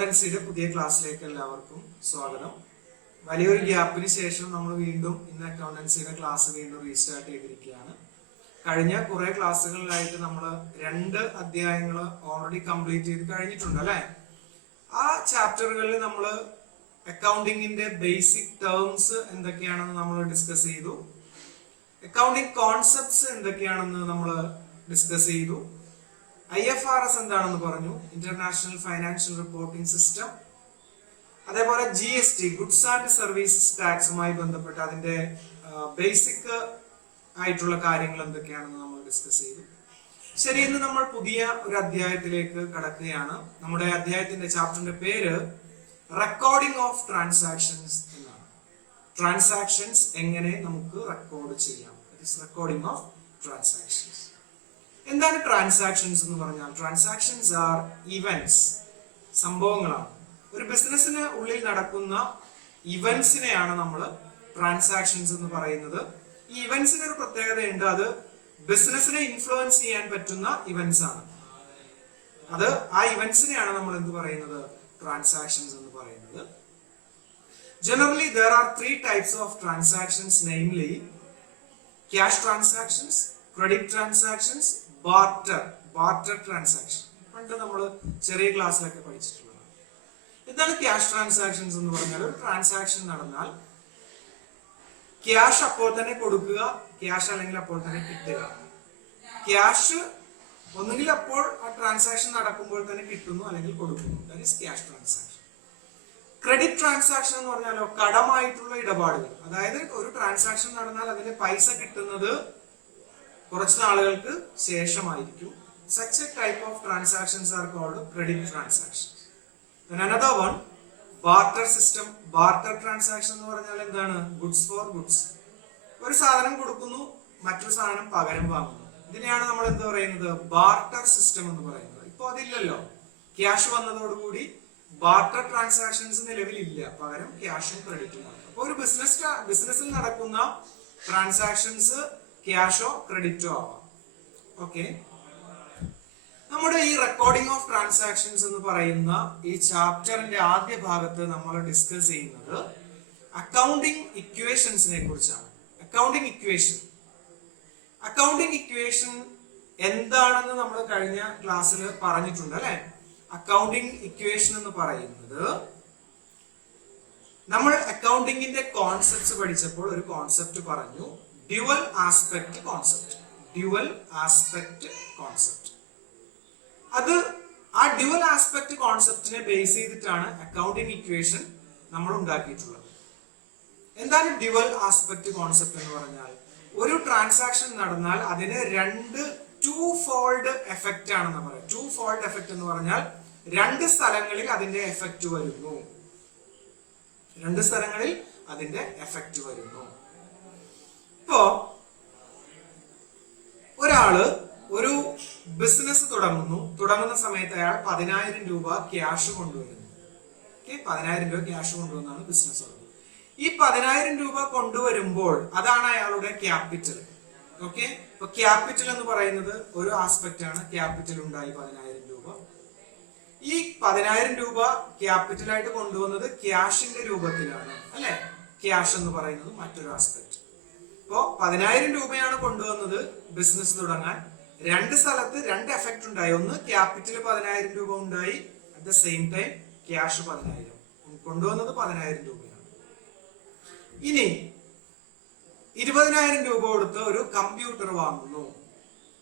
അക്കൗണ്ടൻസിയുടെ പുതിയ ക്ലാസ്സിലേക്ക് എല്ലാവർക്കും സ്വാഗതം. വലിയൊരു ഗ്യാപ്പിന് ശേഷം നമ്മൾ വീണ്ടും ഇന്ന് അക്കൗണ്ടൻസിയുടെ ക്ലാസ് വീണ്ടും റീസ്റ്റാർട്ട് ചെയ്തിരിക്കുകയാണ്. കഴിഞ്ഞ കുറെ ക്ലാസ്സുകളിലായിട്ട് നമ്മൾ 2 അധ്യായങ്ങൾ ഓൾറെഡി കംപ്ലീറ്റ് ചെയ്ത് കഴിഞ്ഞിട്ടുണ്ട് അല്ലെ. ആ ചാപ്റ്ററുകളിൽ നമ്മൾ അക്കൗണ്ടിങ്ങിന്റെ ബേസിക് ടേംസ് എന്തൊക്കെയാണെന്ന് നമ്മൾ ഡിസ്കസ് ചെയ്തു. അക്കൗണ്ടിങ് കോൺസെപ്റ്റ്സ് എന്തൊക്കെയാണെന്ന് നമ്മൾ ഡിസ്കസ് ചെയ്തു. IFRS എന്താണെന്ന് പറഞ്ഞു, ഇന്റർനാഷണൽ ഫൈനാൻഷ്യൽ റിപ്പോർട്ടിംഗ് സിസ്റ്റം. അതേപോലെ GST, ഗുഡ്സ് ആൻഡ് സർവീസസ് ടാക്സുമായി ബന്ധപ്പെട്ട് അതിന്റെ ബേസിക് ആയിട്ടുള്ള കാര്യങ്ങൾ എന്തൊക്കെയാണെന്ന് നമ്മൾ ഡിസ്കസ് ചെയ്തു. ശരി, ഇന്ന് നമ്മൾ പുതിയ ഒരു അധ്യായത്തിലേക്ക് കടക്കുകയാണ്. നമ്മുടെ അധ്യായത്തിന്റെ ചാപ്റ്ററിന്റെ പേര് റെക്കോർഡിംഗ് ഓഫ് ട്രാൻസാക്ഷൻസ് എന്നാണ്. ട്രാൻസാക്ഷൻസ് എങ്ങനെ നമുക്ക് റെക്കോർഡ് ചെയ്യാം, റെക്കോർഡിംഗ് ഓഫ് ട്രാൻസാക്ഷൻസ്. എന്താണ് ട്രാൻസാക്ഷൻസ് എന്ന് പറഞ്ഞാൽ? ട്രാൻസാക്ഷൻസ് ആർ ഇവന്റ്സ്, സംഭവങ്ങളാണ്. ഒരു ബിസിനസ്സിന് ഉള്ളിൽ നടക്കുന്ന ഇവന്റ്സിനെയാണ് നമ്മൾ ട്രാൻസാക്ഷൻസ് എന്ന് പറയുന്നത്. ഈ ഇവന്റ്സിന് ഒരു പ്രത്യേകതയുണ്ട്, അത് ബിസിനസ്സിനെ ഇൻഫ്ലുവൻസ് ചെയ്യാൻ പറ്റുന്ന ഇവന്റ്സ് ആണ്. അത് ആ ഇവന്റ്സിനെയാണ് നമ്മൾ എന്ത് പറയുന്നത്? ട്രാൻസാക്ഷൻസ് എന്ന് പറയുന്നത്. Generally, there are 3 types of transactions, namely cash transactions, credit transactions, barter transaction. പണ്ട് നമ്മൾ ചെറിയ ക്ലാസ്സിലൊക്കെ പഠിച്ചിട്ടുള്ളതാണ്. എന്താണ് ക്യാഷ് ട്രാൻസാക്ഷൻസ് എന്ന് പറഞ്ഞാൽ? ഒരു ട്രാൻസാക്ഷൻ നടന്നാൽ ക്യാഷ് അപ്പോൾ തന്നെ കൊടുക്കുക, ക്യാഷ് അല്ലെങ്കിൽ അപ്പോൾ തന്നെ കിട്ടുക. ക്യാഷ് ഒന്നുകിൽ അപ്പോൾ ആ ട്രാൻസാക്ഷൻ നടക്കുമ്പോൾ തന്നെ കിട്ടുന്നു അല്ലെങ്കിൽ കൊടുക്കുന്നു. That is cash transaction. Credit transaction എന്ന് പറഞ്ഞാലോ കടമായിട്ടുള്ള ഇടപാടുകൾ. അതായത് ഒരു ട്രാൻസാക്ഷൻ നടന്നാൽ അതിന്റെ പൈസ കിട്ടുന്നത് കുറച്ച് നാളുകൾക്ക് ശേഷമായിരിക്കും. Such a type of transactions are called credit transactions. Then another one, barter system. Barter transaction എന്ന് പറഞ്ഞാൽ എന്താണ്? Goods for goods. ഒരു സാധനം കൊടുക്കുന്നു, മറ്റൊരു സാധനം പകരം വാങ്ങുന്നു. ഇതിനെയാണ് നമ്മൾ എന്ത് പറയുന്നത്? ബാർട്ടർ സിസ്റ്റം എന്ന് പറയുന്നത്. ഇപ്പൊ അതില്ലല്ലോ. ക്യാഷ് വന്നതോടുകൂടി ബാർട്ടർ ട്രാൻസാക്ഷൻസ് നിലവിലില്ല, പകരം ക്യാഷും ക്രെഡിറ്റും ആണ്. അപ്പൊ ഒരു ബിസിനസ്സിൽ നടക്കുന്ന ട്രാൻസാക്ഷൻസ് ക്യാഷോ ക്രെഡിറ്റോ ആവാം. ഓക്കെ, നമ്മുടെ ഈ റെക്കോർഡിംഗ് ഓഫ് ട്രാൻസാക്ഷൻസ് എന്ന് പറയുന്ന ഈ ചാപ്റ്ററിന്റെ ആദ്യ ഭാഗത്ത് നമ്മൾ ഡിസ്കസ് ചെയ്യുന്നത് അക്കൗണ്ടിംഗ് ഇക്വേഷൻസിനെ കുറിച്ചാണ്. അക്കൗണ്ടിംഗ് ഇക്വേഷൻ എന്താണെന്ന് നമ്മൾ കഴിഞ്ഞ ക്ലാസ്സിൽ പറഞ്ഞിട്ടുണ്ട് അല്ലെ. അക്കൗണ്ടിംഗ് ഇക്വേഷൻ എന്ന് പറയുന്നത്, നമ്മൾ അക്കൗണ്ടിങ്ങിന്റെ കോൺസെപ്റ്റ്സ് പഠിച്ചപ്പോൾ ഒരു കോൺസെപ്റ്റ് പറഞ്ഞു, ഡ്യുവൽ ആസ്പെക്ട് കോൺസെപ്റ്റ്. അത് ആ ഡ്യുവൽ ആസ്പെക്ട് കോൺസെപ്റ്റിനെ ബേസ് ചെയ്തിട്ടാണ് അക്കൗണ്ടിംഗ് ഇക്വേഷൻ നമ്മൾ ഉണ്ടാക്കിയിട്ടുള്ളത്. എന്താണ് ഡ്യുവൽ ആസ്പെക്ട് കോൺസെപ്റ്റ് എന്ന് പറഞ്ഞാൽ? ഒരു ട്രാൻസാക്ഷൻ നടന്നാൽ അതിന് 2 ഫോൾഡ് എഫക്റ്റ് ആണെന്ന് പറയാം. 2 ഫോൾഡ് എഫക്റ്റ് എന്ന് പറഞ്ഞാൽ 2 സ്ഥലങ്ങളിൽ അതിന്റെ എഫക്റ്റ് വരുന്നു. 2 സ്ഥലങ്ങളിൽ അതിന്റെ എഫക്റ്റ് വരുന്നു. ഇപ്പോ ഒരാള് ഒരു ബിസിനസ് തുടങ്ങുന്ന സമയത്ത് അയാൾ 10,000 രൂപ ക്യാഷ് കൊണ്ടുവരുന്നു. 10,000 രൂപ ക്യാഷ് കൊണ്ടുവന്നാണ് ബിസിനസ് തുടങ്ങുന്നത്. ഈ 10,000 രൂപ കൊണ്ടുവരുമ്പോൾ അതാണ് അയാളുടെ ക്യാപിറ്റൽ. ഓക്കെ, ഇപ്പൊ ക്യാപിറ്റൽ എന്ന് പറയുന്നത് ഒരു ആസ്പെക്ട് ആണ്. ക്യാപിറ്റൽ ഉണ്ടായി 10,000 രൂപ. ഈ 10,000 രൂപ ക്യാപിറ്റലായിട്ട് കൊണ്ടുവന്നത് ക്യാഷിന്റെ രൂപത്തിലാണ് അല്ലെ. ക്യാഷ് എന്ന് പറയുന്നത് മറ്റൊരു ആസ്പെക്ട്. ഇപ്പോ 10,000 രൂപയാണ് കൊണ്ടുവന്നത് ബിസിനസ് തുടങ്ങാൻ. 2 സ്ഥലത്ത് 2 എഫക്ട് ഉണ്ടായി. ഒന്ന്, ക്യാപിറ്റൽ 10,000 രൂപ ഉണ്ടായി, at the same time cash 10,000. കൊണ്ടുവന്നത് 10,000 രൂപയാണ്. ഇനി 20,000 രൂപ കൊടുത്ത് ഒരു കമ്പ്യൂട്ടർ വാങ്ങുന്നു.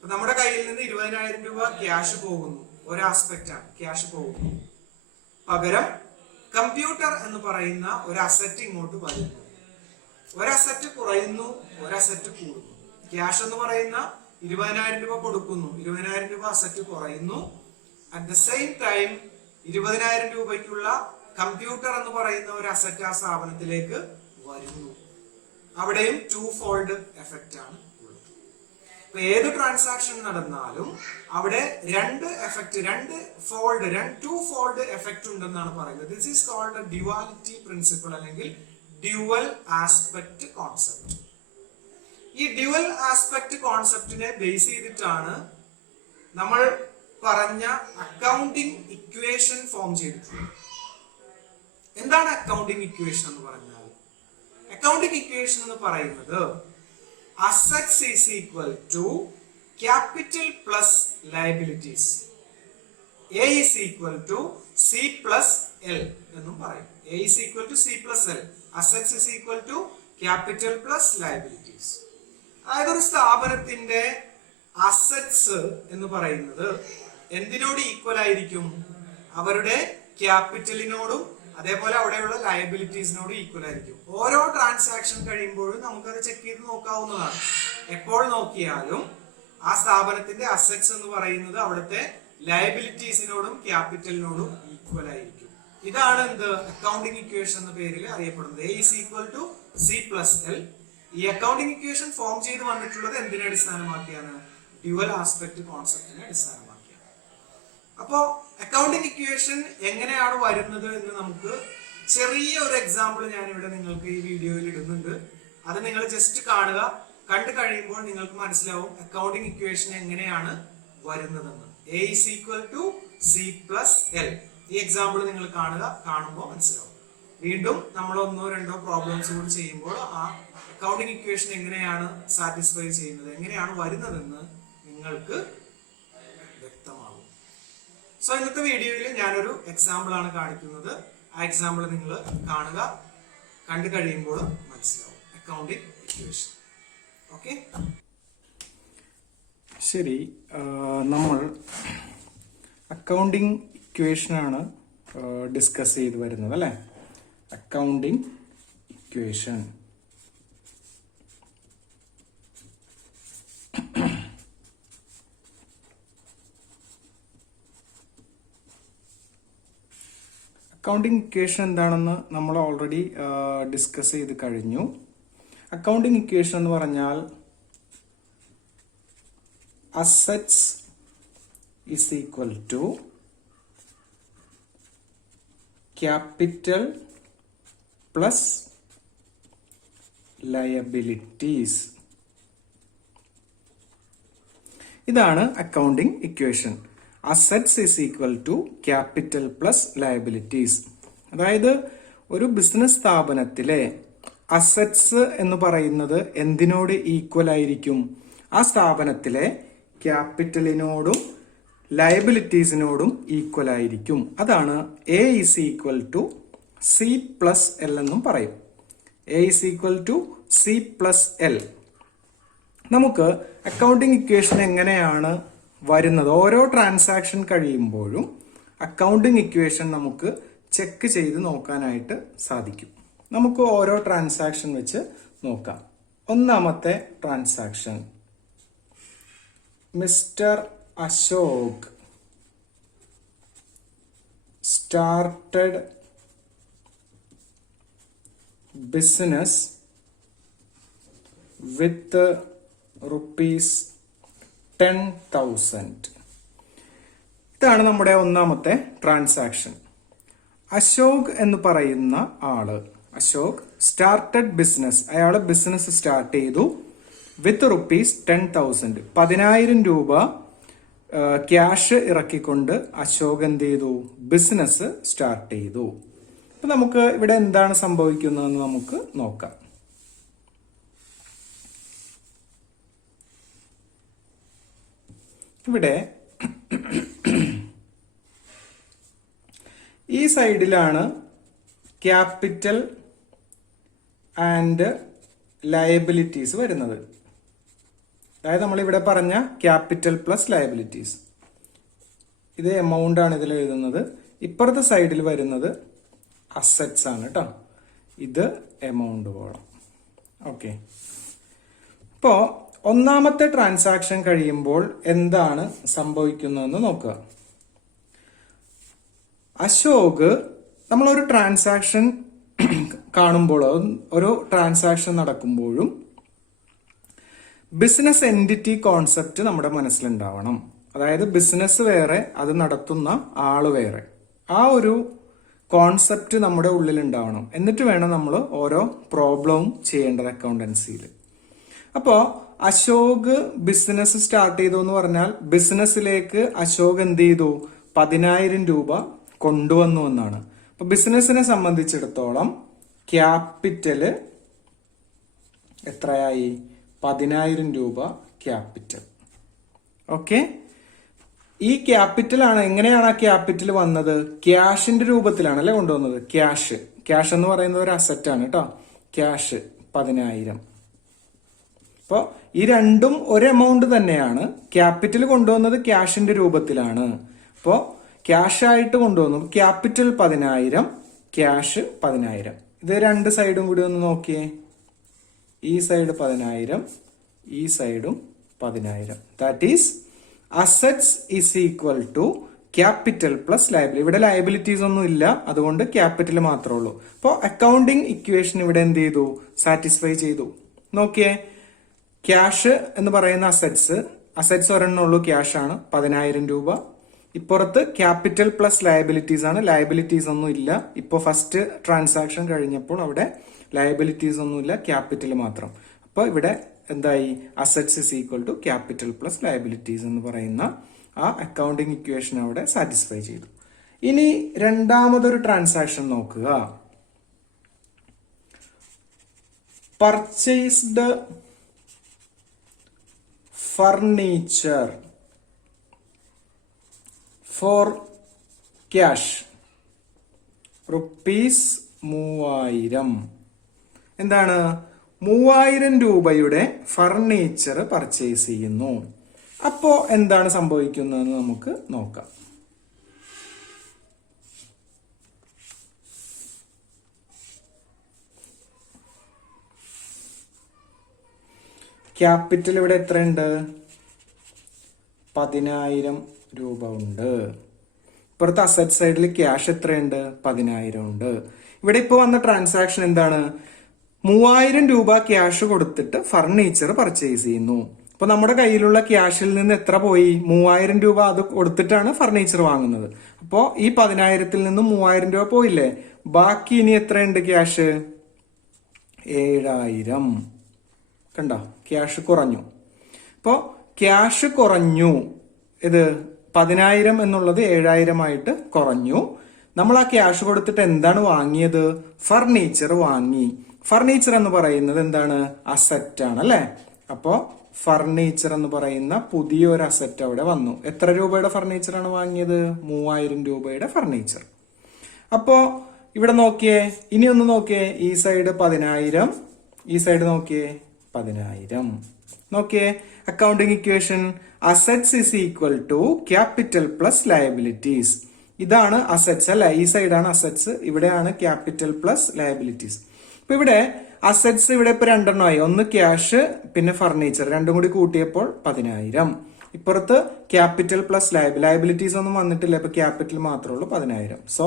നമ്മുടെ കയ്യിൽ നിന്ന് 20,000 രൂപ ക്യാഷ് പോകുന്നു. ഒരു ആസ്പെക്ട് ആണ്, ക്യാഷ് പോകുന്നു. പകരം കമ്പ്യൂട്ടർ എന്ന് പറയുന്ന ഒരു അസറ്റ് ഇങ്ങോട്ട് വരുന്നു. ഒരു അസറ്റ് കുറയുന്നു, ഒരു അസറ്റ് കൂടുന്നു. ക്യാഷ് എന്ന് പറയുന്ന 20,000 രൂപ കൊടുക്കുന്നു, 20,000 രൂപ അസറ്റ് കുറയുന്നു. അറ്റ് ദ സെയിം ടൈം 20,000 രൂപയ്ക്കുള്ള കമ്പ്യൂട്ടർ എന്ന് പറയുന്ന ഒരു അസറ്റ് ആ സ്ഥാപനത്തിലേക്ക് വരുന്നു. അവിടെയും 2 ഫോൾഡ് എഫക്റ്റ് ആണ് ഉള്ളത്. ഇപ്പൊ ഏത് ട്രാൻസാക്ഷൻ നടന്നാലും അവിടെ 2 ഫോൾഡ് എഫക്റ്റ് ഉണ്ടെന്നാണ് പറയുന്നത്. This is called duality principle അല്ലെങ്കിൽ ഡ്യുവൽ ആസ്പെക്ട് കോൺസെപ്റ്റ്. ഈ ഡ്യുവൽ ആസ്പെക്ട് കോൺസെപ്റ്റിനെ ബേസ് ചെയ്തിട്ടാണ് നമ്മൾ പറഞ്ഞ അക്കൗണ്ടിംഗ് ഇക്വേഷൻ ഫോം ചെയ്തിട്ടുള്ളത്. എന്താണ് അക്കൗണ്ടിങ് ഇക്വേഷൻ എന്ന് പറഞ്ഞാൽ? അക്കൗണ്ടിങ് ഇക്വേഷൻ എന്ന് പറയുന്നത് assets is equal to capital plus liabilities, A is equal to C plus L എന്നും പറയും. A is equal to C plus L, assets is equal to capital plus liabilities. അതായത് ഒരു സ്ഥാപനത്തിന്റെ assets എന്ന് പറയുന്നത് എന്തിനോട് equal ആയിരിക്കും? അവരുടെ ക്യാപിറ്റലിനോടും അതേപോലെ അവിടെയുള്ള ലയബിലിറ്റീസിനോടും ഈക്വൽ ആയിരിക്കും. ഓരോ ട്രാൻസാക്ഷൻ കഴിയുമ്പോഴും നമുക്കത് ചെക്ക് ചെയ്ത് നോക്കാവുന്നതാണ്. എപ്പോൾ നോക്കിയാലും ആ സ്ഥാപനത്തിന്റെ അസറ്റ്സ് എന്ന് പറയുന്നത് അവിടുത്തെ ലയബിലിറ്റീസിനോടും ക്യാപിറ്റലിനോടും ഈക്വൽ ആയിരിക്കും. ഇതാണ് എന്ത് അക്കൗണ്ടിങ് ഇക്വേഷൻ എന്ന പേരിൽ അറിയപ്പെടുന്നത്. A is equal to C plus L. ഈ അക്കൗണ്ടിങ് ഇക്വേഷൻ ഫോം ചെയ്ത് വന്നിട്ടുള്ളത് എന്തിനെ അടിസ്ഥാനമാക്കിയാണ്? ഡ്യുവൽ ആസ്പെക്ട് കോൺസെപ്റ്റിനെ അടിസ്ഥാനമാക്കിയാണ്. അപ്പോ അക്കൗണ്ടിങ് ഇക്വേഷൻ എങ്ങനെയാണ് വരുന്നത് എന്ന് നമുക്ക് ചെറിയ ഒരു എക്സാമ്പിൾ ഞാൻ ഇവിടെ നിങ്ങൾക്ക് ഈ വീഡിയോയിൽ ഇടുന്നുണ്ട്. അത് നിങ്ങൾ ജസ്റ്റ് കാണുക. കണ്ടു കഴിയുമ്പോൾ നിങ്ങൾക്ക് മനസ്സിലാവും അക്കൗണ്ടിങ് ഇക്വേഷൻ എങ്ങനെയാണ് വരുന്നതെന്ന്. A is equal to C plus L. ഈ എക്സാമ്പിൾ നിങ്ങൾ കാണുക. കാണുമ്പോൾ മനസ്സിലാവും. വീണ്ടും നമ്മൾ ഒന്നോ രണ്ടോ പ്രോബ്ലംസ് കൂടി ചെയ്യുമ്പോൾ ആ അക്കൗണ്ടിങ് ഇക്വേഷൻ എങ്ങനെയാണ് സാറ്റിസ്ഫൈ ചെയ്യുന്നത്, എങ്ങനെയാണ് വരുന്നതെന്ന് നിങ്ങൾക്ക് വ്യക്തമാകും. സോ ഇന്നത്തെ വീഡിയോയിൽ ഞാനൊരു എക്സാമ്പിൾ ആണ് കാണിക്കുന്നത്. ആ എക്സാമ്പിൾ നിങ്ങൾ കാണുക. കണ്ടു കഴിയുമ്പോൾ മനസ്സിലാവും അക്കൗണ്ടിങ് ഇക്വേഷൻ. ഓക്കെ, ശരി. നമ്മൾ അക്കൗണ്ടിങ് ഇക്വേഷനാണ് ഡിസ്കസ് ചെയ്ത് വരുന്നത് അല്ലേ? Accounting equation. അക്കൗണ്ടിങ് ഇക്വേഷൻ എന്താണെന്ന് നമ്മൾ ഓൾറെഡി ഡിസ്കസ് ചെയ്ത് കഴിഞ്ഞു. അക്കൗണ്ടിങ് ഇക്വേഷൻ എന്ന് പറഞ്ഞാൽ assets is equal to capital plus liabilities. ഇതാണ് accounting equation. Assets is equal to capital plus liabilities. അതായത് ഒരു ബിസിനസ് സ്ഥാപനത്തിലെ അസറ്റ്സ് എന്ന് പറയുന്നത് എന്തിനോട് ഈക്വൽ ആയിരിക്കും? ആ സ്ഥാപനത്തിലെ ക്യാപിറ്റലിനോടും ലയബിലിറ്റീസിനോടും ഈക്വൽ ആയിരിക്കും. അതാണ് A is equal to C plus L എന്നും പറയും. A is equal to C plus L. നമുക്ക് അക്കൗണ്ടിങ് ഇക്വേഷൻ എങ്ങനെയാണ് വരുന്നത്? ഓരോ ട്രാൻസാക്ഷൻ കഴിയുമ്പോഴും അക്കൗണ്ടിങ് ഇക്വേഷൻ നമുക്ക് ചെക്ക് ചെയ്ത് നോക്കാനായിട്ട് സാധിക്കും. നമുക്ക് ഓരോ ട്രാൻസാക്ഷൻ വെച്ച് നോക്കാം. ഒന്നാമത്തെ transaction, mister Ashok started business with rupees 10,000. ഇതാണ് നമ്മുടെ ഒന്നാമത്തെ ട്രാൻസാക്ഷൻ. അശോക് എന്ന് പറയുന്ന ആള്, അശോക് സ്റ്റാർട്ടഡ് ബിസിനസ്, അയാള് ബിസിനസ് സ്റ്റാർട്ട് ചെയ്തു വിത്ത് റുപ്പീസ് 10,000. 10,000 രൂപ ക്യാഷ് ഇറക്കിക്കൊണ്ട് അശോക് എന്ത് ചെയ്തു? ബിസിനസ് സ്റ്റാർട്ട് ചെയ്തു. അപ്പൊ നമുക്ക് ഇവിടെ എന്താണ് സംഭവിക്കുന്നതെന്ന് നമുക്ക് നോക്കാം. ഇവിടെ ഈ സൈഡിലാണ് ക്യാപിറ്റൽ ആൻഡ് ലയബിലിറ്റീസ് വരുന്നത്. അതായത് നമ്മളിവിടെ പറഞ്ഞ ക്യാപിറ്റൽ പ്ലസ് ലയബിലിറ്റീസ്. ഇത് എമൗണ്ട് ആണ് ഇതിൽ എഴുതുന്നത്. ഇപ്പുറത്തെ സൈഡിൽ വരുന്നത് അസറ്റ്സ് ആണ് കേട്ടോ. ഇത് എമൗണ്ട് കോളം. ഓക്കെ, ഇപ്പോ ഒന്നാമത്തെ ട്രാൻസാക്ഷൻ കഴിയുമ്പോൾ എന്താണ് സംഭവിക്കുന്നതെന്ന് നോക്കുക. അശോക്, നമ്മളൊരു ട്രാൻസാക്ഷൻ കാണുമ്പോൾ, ഒരു ട്രാൻസാക്ഷൻ നടക്കുമ്പോഴും ബിസിനസ് എൻറ്റിറ്റി കോൺസെപ്റ്റ് നമ്മുടെ മനസ്സിലുണ്ടാവണം. അതായത് ബിസിനസ് വേറെ, അത് നടത്തുന്ന ആള് വേറെ. ആ ഒരു കോൺസെപ്റ്റ് നമ്മുടെ ഉള്ളിൽ ഉണ്ടാവണം. എന്നിട്ട് വേണം നമ്മൾ ഓരോ പ്രോബ്ലവും ചെയ്യേണ്ടത് അക്കൗണ്ടൻസിയിൽ. അപ്പോൾ അശോക് ബിസിനസ് സ്റ്റാർട്ട് ചെയ്തു എന്ന് പറഞ്ഞാൽ ബിസിനസ്സിലേക്ക് അശോക് എന്ത് ചെയ്തു? 10,000 രൂപ കൊണ്ടുവന്നു എന്നാണ്. അപ്പൊ ബിസിനസിനെ സംബന്ധിച്ചിടത്തോളം ക്യാപിറ്റല് എത്രയായി? 10,000 രൂപ ക്യാപിറ്റൽ. ഓക്കെ, ഈ ക്യാപിറ്റൽ ആണ്, എങ്ങനെയാണ് ആ ക്യാപിറ്റൽ വന്നത്? ക്യാഷിന്റെ രൂപത്തിലാണ് അല്ലെ കൊണ്ടുവന്നത്. ക്യാഷ് എന്ന് പറയുന്നത് ഒരു അസറ്റ് ആണ് കേട്ടോ. ക്യാഷ് 10,000. അപ്പോൾ ഈ രണ്ടും ഒരു എമൗണ്ട് തന്നെയാണ്. ക്യാപിറ്റൽ കൊണ്ടുവന്നത് ക്യാഷിന്റെ രൂപത്തിലാണ്. അപ്പോൾ ക്യാഷ് ആയിട്ട് കൊണ്ടുവന്നു. Capital 10,000, cash 10,000. ഇത് രണ്ട് സൈഡും കൂടി ഒന്ന് നോക്കിയേ. ഈ സൈഡ് 10,000, ഈ സൈഡും 10,000. That is assets is equal to capital plus liability. ഇവിടെ ലയബിലിറ്റീസ് ഒന്നും ഇല്ല, അതുകൊണ്ട് ക്യാപിറ്റൽ മാത്രമേ ഉള്ളൂ. അപ്പോൾ അക്കൗണ്ടിങ് ഇക്വേഷൻ ഇവിടെ എന്ത് ചെയ്തു? സാറ്റിസ്ഫൈ ചെയ്തു. നോക്കിയേ, ക്യാഷ് എന്ന് പറയുന്ന അസറ്റ്സ് ഒരെണ്ണം ഉള്ളൂ, ക്യാഷ് ആണ് 10,000 രൂപ. ഇപ്പുറത്ത് ക്യാപിറ്റൽ പ്ലസ് ലയബിലിറ്റീസ് ആണ്, ലയബിലിറ്റീസ് ഒന്നും ഇല്ല. ഇപ്പോൾ ഫസ്റ്റ് ട്രാൻസാക്ഷൻ കഴിഞ്ഞപ്പോൾ അവിടെ ലയബിലിറ്റീസ് ഒന്നും ഇല്ല, ക്യാപിറ്റൽ മാത്രം. അപ്പോൾ ഇവിടെ എന്തായി? Assets is equal to capital plus liabilities എന്ന് പറയുന്ന ആ അക്കൗണ്ടിങ് ഇക്വേഷൻ അവിടെ സാറ്റിസ്ഫൈ ചെയ്തു. ഇനി രണ്ടാമതൊരു ട്രാൻസാക്ഷൻ നോക്കുക. Purchased furniture for cash ₹3000. എന്താണ്? 3000 രൂപയുടെ ഫർണിച്ചർ പർച്ചേസ് ചെയ്യുന്നു. അപ്പോ എന്താണ് സംഭവിക്കുന്നതെന്ന് നമുക്ക് നോക്കാം. ക്യാപിറ്റൽ ഇവിടെ എത്രയുണ്ട്? 10,000 രൂപ ഉണ്ട്. ഇപ്പുറത്തെ അസറ്റ് സൈഡിൽ ക്യാഷ് എത്രയുണ്ട്? 10,000 ഉണ്ട്. ഇവിടെ ഇപ്പോൾ വന്ന ട്രാൻസാക്ഷൻ എന്താണ്? 3000 രൂപ ക്യാഷ് കൊടുത്തിട്ട് ഫർണിച്ചർ പർച്ചേസ് ചെയ്യുന്നു. അപ്പൊ നമ്മുടെ കയ്യിലുള്ള ക്യാഷിൽ നിന്ന് എത്ര പോയി? 3000 രൂപ അത് കൊടുത്തിട്ടാണ് ഫർണിച്ചർ വാങ്ങുന്നത്. അപ്പോ ഈ 10,000-ൽ നിന്നും 3000 രൂപ പോയില്ലേ? ബാക്കി ഇനി എത്രയുണ്ട് ക്യാഷ്? 7,000. കണ്ടോ, ക്യാഷ് കുറഞ്ഞു. അപ്പോ ക്യാഷ് കുറഞ്ഞു. ഇത് 10,000 എന്നുള്ളത് 7,000 ആയിട്ട് കുറഞ്ഞു. നമ്മൾ ആ ക്യാഷ് കൊടുത്തിട്ട് എന്താണ് വാങ്ങിയത്? ഫർണിച്ചർ വാങ്ങി. ഫർണിച്ചർ എന്ന് പറയുന്നത് എന്താണ്? അസറ്റ് ആണ് അല്ലെ? അപ്പോ ഫർണിച്ചർ എന്ന് പറയുന്ന പുതിയൊരു അസറ്റ് അവിടെ വന്നു. എത്ര രൂപയുടെ ഫർണിച്ചർ ആണ് വാങ്ങിയത്? 3,000 രൂപയുടെ ഫർണിച്ചർ. അപ്പോ ഇവിടെ നോക്കിയേ, ഇനി ഒന്ന് നോക്കിയേ. ഈ സൈഡ് 10,000, ഈ സൈഡ് നോക്കിയേ 10,000. നോക്കിയേ, accounting equation assets is equal to capital plus liabilities. ഇതാണ് അസറ്റ്സ് അല്ലെ? ഈ സൈഡാണ് അസറ്റ്സ്, ഇവിടെയാണ് ക്യാപിറ്റൽ പ്ലസ് ലയബിലിറ്റീസ്. അപ്പൊ ഇവിടെ അസറ്റ്സ് ഇവിടെ ഇപ്പൊ രണ്ടെണ്ണമായി. ഒന്ന് ക്യാഷ്, പിന്നെ ഫർണിച്ചർ, രണ്ടും കൂടി കൂട്ടിയപ്പോൾ 10,000. ഇപ്പുറത്ത് ക്യാപിറ്റൽ പ്ലസ് ലയബിലിറ്റീസ് ഒന്നും വന്നിട്ടില്ല, ഇപ്പൊ ക്യാപിറ്റൽ മാത്രമേ ഉള്ളൂ 10,000. So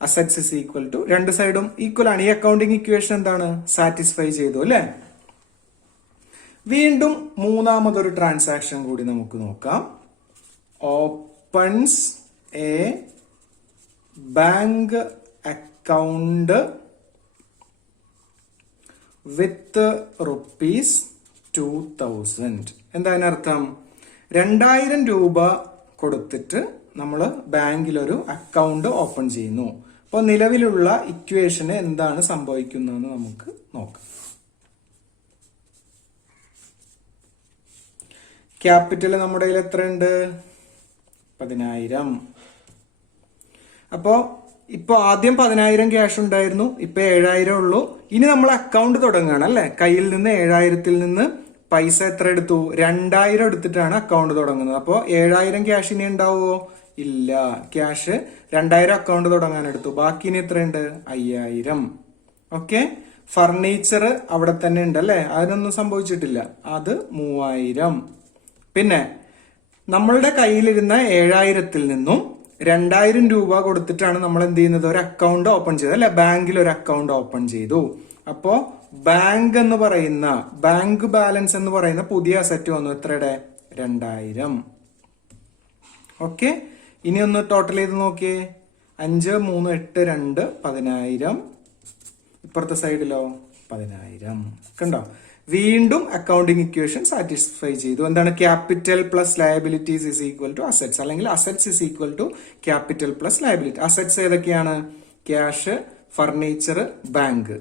assets is equal to, രണ്ട് സൈഡും ഈക്വൽ ആണ്. ഈ അക്കൗണ്ടിങ് ഇക്വേഷൻ എന്താണ്? സാറ്റിസ്ഫൈ ചെയ്തു അല്ലെ? വീണ്ടും മൂന്നാമതൊരു ട്രാൻസാക്ഷൻ കൂടി നമുക്ക് നോക്കാം. ഓപ്പൺസ് എ ബാങ്ക് അക്കൗണ്ട് വിത്ത് ₹2,000. എന്താ അതിനർത്ഥം? 2,000 രൂപ കൊടുത്തിട്ട് നമ്മൾ ബാങ്കിലൊരു അക്കൗണ്ട് ഓപ്പൺ ചെയ്യുന്നു. അപ്പോൾ നിലവിലുള്ള ഇക്വേഷന് എന്താണ് സംഭവിക്കുന്നതെന്ന് നമുക്ക് നോക്കാം. ക്യാപിറ്റൽ നമ്മുടെ കയ്യിൽ എത്രയുണ്ട്? 10,000. അപ്പോ ഇപ്പൊ ആദ്യം 10,000 ക്യാഷ് ഉണ്ടായിരുന്നു, ഇപ്പൊ 7,000 ഉള്ളൂ. ഇനി നമ്മൾ അക്കൗണ്ട് തുടങ്ങുകയാണ് അല്ലെ? കയ്യിൽ നിന്ന് 7,000-ൽ നിന്ന് പൈസ എത്ര എടുത്തു? 2,000 എടുത്തിട്ടാണ് അക്കൗണ്ട് തുടങ്ങുന്നത്. അപ്പോൾ 7,000 ക്യാഷ് ഇനി ഉണ്ടാവുമോ? ഇല്ല. ക്യാഷ് 2,000 അക്കൗണ്ട് തുടങ്ങാൻ എടുത്തു. ബാക്കി ഇനി എത്രയുണ്ട്? 5,000. ഓക്കെ, ഫർണിച്ചർ അവിടെ തന്നെ ഉണ്ട് അല്ലെ? അതിനൊന്നും സംഭവിച്ചിട്ടില്ല. അത് 3,000. പിന്നെ നമ്മളുടെ കയ്യിലിരുന്ന 7,000-ൽ നിന്നും 2,000 രൂപ കൊടുത്തിട്ടാണ് നമ്മൾ എന്ത് ചെയ്യുന്നത്? ഒരു അക്കൗണ്ട് ഓപ്പൺ ചെയ്തു അല്ലെ? ബാങ്കിൽ ഒരു അക്കൗണ്ട് ഓപ്പൺ ചെയ്തു. അപ്പോ ബാങ്ക് എന്ന് പറയുന്ന, ബാങ്ക് ബാലൻസ് എന്ന് പറയുന്ന പുതിയ അസറ്റ് വന്നു. എത്രയുടെ? 2,000. ഓക്കെ, ഇനി ഒന്ന് ടോട്ടൽ ചെയ്ത് നോക്കിയേ. 5, 3, 8, 2, 10,000. ഇപ്പുറത്തെ സൈഡിലോ 10,000. കണ്ടോ? വീണ്ടും അക്കൗണ്ടിങ് ഇക്വേഷൻ സാറ്റിസ്ഫൈ ചെയ്തു. എന്താണ്? Capital plus liabilities is equal to assets, അല്ലെങ്കിൽ assets is equal to capital plus liability. Assets ഏതൊക്കെയാണ്? Cash, furniture, bank.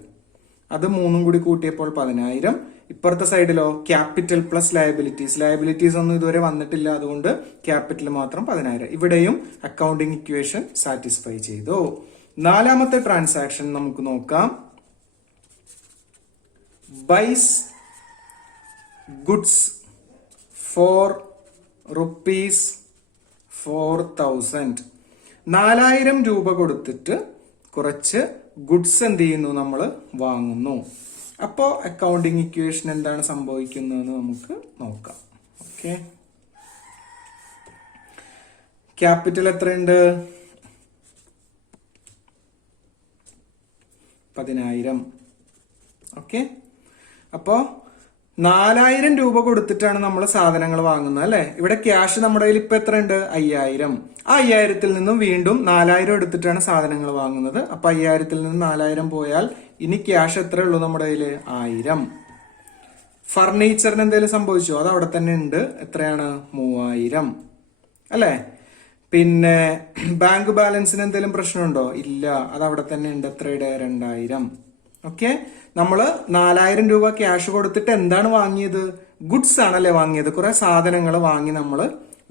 അത് മൂന്നും കൂടി കൂട്ടിയപ്പോൾ 10,000. ഇപ്പുറത്തെ സൈഡിലോ ക്യാപിറ്റൽ പ്ലസ് ലയബിലിറ്റീസ്. ലയബിലിറ്റീസ് ഒന്നും ഇതുവരെ വന്നിട്ടില്ല, അതുകൊണ്ട് ക്യാപിറ്റൽ മാത്രം 10,000. ഇവിടെയും അക്കൗണ്ടിങ് ഇക്വേഷൻ സാറ്റിസ്ഫൈ ചെയ്തു. നാലാമത്തെ ട്രാൻസാക്ഷൻ നമുക്ക് നോക്കാം. ബൈസ് ഗുഡ്സ് ഫോർ ₹4,000. 4,000 രൂപ കൊടുത്തിട്ട് കുറച്ച് ഗുഡ്സ് എന്ത് ചെയ്യുന്നു, നമ്മൾ വാങ്ങുന്നു. അപ്പോൾ അക്കൗണ്ടിങ് ഇക്വേഷൻ എന്താണ് സംഭവിക്കുന്നതെന്ന് നമുക്ക് നോക്കാം. ഓക്കെ, ക്യാപിറ്റൽ എത്രയുണ്ട്? 10,000. ഓക്കെ, അപ്പോ 4,000 രൂപ കൊടുത്തിട്ടാണ് നമ്മൾ സാധനങ്ങൾ വാങ്ങുന്നത് അല്ലെ. ഇവിടെ ക്യാഷ് നമ്മുടെ കയ്യിൽ ഇപ്പൊ എത്രയുണ്ട്? 5,000. ആ 5,000-ൽ നിന്നും വീണ്ടും 4,000 എടുത്തിട്ടാണ് സാധനങ്ങൾ വാങ്ങുന്നത്. അപ്പൊ 5,000-ൽ നിന്ന് 4,000 പോയാൽ ഇനി ക്യാഷ് എത്ര ഉള്ളൂ നമ്മുടെ കയ്യിൽ? 1,000. ഫർണിച്ചറിന് എന്തെങ്കിലും സംഭവിച്ചോ? അത് അവിടെ തന്നെ ഉണ്ട്. എത്രയാണ്? 3,000 അല്ലെ. പിന്നെ ബാങ്ക് ബാലൻസിന് എന്തെങ്കിലും പ്രശ്നമുണ്ടോ? ഇല്ല, അത് അവിടെ തന്നെ ഉണ്ട്. എത്രയുടെ? 2,000. ഓക്കെ, നമ്മള് 4,000 രൂപ ക്യാഷ് കൊടുത്തിട്ട് എന്താണ് വാങ്ങിയത്? ഗുഡ്സ് ആണല്ലേ വാങ്ങിയത്. കുറെ സാധനങ്ങൾ വാങ്ങി നമ്മൾ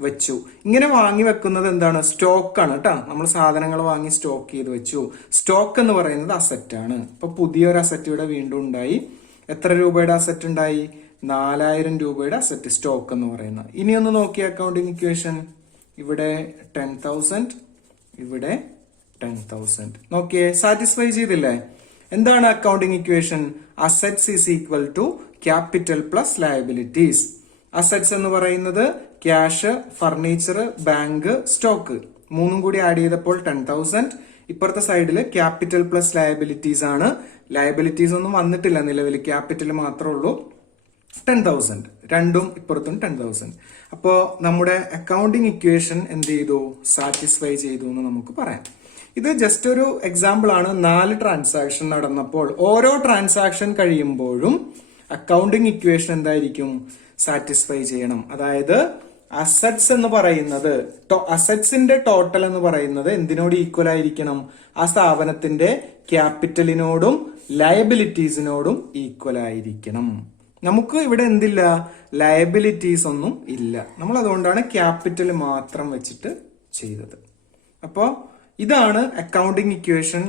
വെച്ചു. ഇങ്ങനെ വാങ്ങി വെക്കുന്നത് എന്താണ്? സ്റ്റോക്ക് ആണ് കേട്ടോ. നമ്മൾ സാധനങ്ങൾ വാങ്ങി സ്റ്റോക്ക് ചെയ്ത് വെച്ചു. സ്റ്റോക്ക് എന്ന് പറയുന്നത് അസറ്റ് ആണ്. ഇപ്പൊ പുതിയൊരു അസറ്റ് ഇവിടെ വീണ്ടും ഉണ്ടായി. എത്ര രൂപയുടെ അസറ്റ് ഉണ്ടായി? 4,000 രൂപയുടെ അസറ്റ്, സ്റ്റോക്ക് എന്ന് പറയുന്നത്. ഇനി ഒന്ന് നോക്കിയ അക്കൗണ്ടിങ് ഇക്വേഷൻ. ഇവിടെ 10,000, ഇവിടെ 10,000. നോക്കിയേ, സാറ്റിസ്ഫൈ ചെയ്തില്ലേ? എന്താണ് accounting equation? Assets is equal to capital plus liabilities. Assets എന്ന് പറയുന്നത് ക്യാഷ്, ഫർണിച്ചർ, ബാങ്ക്, സ്റ്റോക്ക് മൂന്നും കൂടി ആഡ് ചെയ്തപ്പോൾ 10,000. ഇപ്പുറത്തെ സൈഡിൽ ക്യാപിറ്റൽ പ്ലസ് ലയബിലിറ്റീസ് ആണ്. ലയബിലിറ്റീസ് ഒന്നും വന്നിട്ടില്ല നിലവിൽ, ക്യാപിറ്റൽ മാത്രമേ ഉള്ളൂ. 10,000 രണ്ടും ഇപ്പുറത്തും 10,000. അപ്പോ നമ്മുടെ അക്കൗണ്ടിങ് ഇക്വേഷൻ എന്ത് ചെയ്തു? സാറ്റിസ്ഫൈ ചെയ്തു എന്ന് നമുക്ക് പറയാം. ഇത് ജസ്റ്റ് ഒരു എക്സാമ്പിൾ ആണ്. 4 ട്രാൻസാക്ഷൻ നടന്നപ്പോൾ ഓരോ ട്രാൻസാക്ഷൻ കഴിയുമ്പോഴും അക്കൗണ്ടിങ് ഇക്വേഷൻ എന്തായിരിക്കും? സാറ്റിസ്ഫൈ ചെയ്യണം. അതായത് അസറ്റ്സ് എന്ന് പറയുന്നത്, അസറ്റ്സിന്റെ ടോട്ടൽ എന്ന് പറയുന്നത് എന്തിനോട് ഈക്വൽ ആയിരിക്കണം? ആ സ്ഥാപനത്തിന്റെ ക്യാപിറ്റലിനോടും ലയബിലിറ്റീസിനോടും ഈക്വൽ ആയിരിക്കണം. നമുക്ക് ഇവിടെ എന്തില്ല? ലയബിലിറ്റീസ് ഒന്നും ഇല്ല. നമ്മൾ അതുകൊണ്ടാണ് ക്യാപിറ്റൽ മാത്രം വെച്ചിട്ട് ചെയ്തത്. അപ്പോൾ ഇതാണ് അക്കൗണ്ടിങ് ഇക്വേഷൻ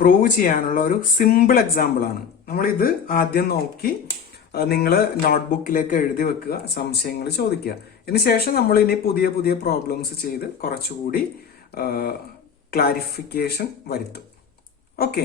പ്രൂവ് ചെയ്യാനുള്ള ഒരു സിമ്പിൾ എക്സാമ്പിൾ ആണ്. നമ്മൾ ഇത് ആദ്യം നോക്കി നിങ്ങൾ നോട്ട്ബുക്കിലേക്ക് എഴുതി വെക്കുക, സംശയങ്ങൾ ചോദിക്കുക. ഇതിനുശേഷം നമ്മൾ ഇനി പുതിയ പുതിയ പ്രോബ്ലംസ് ചെയ്ത് കുറച്ചുകൂടി ക്ലാരിഫിക്കേഷൻ വരുത്തും. ഓക്കെ.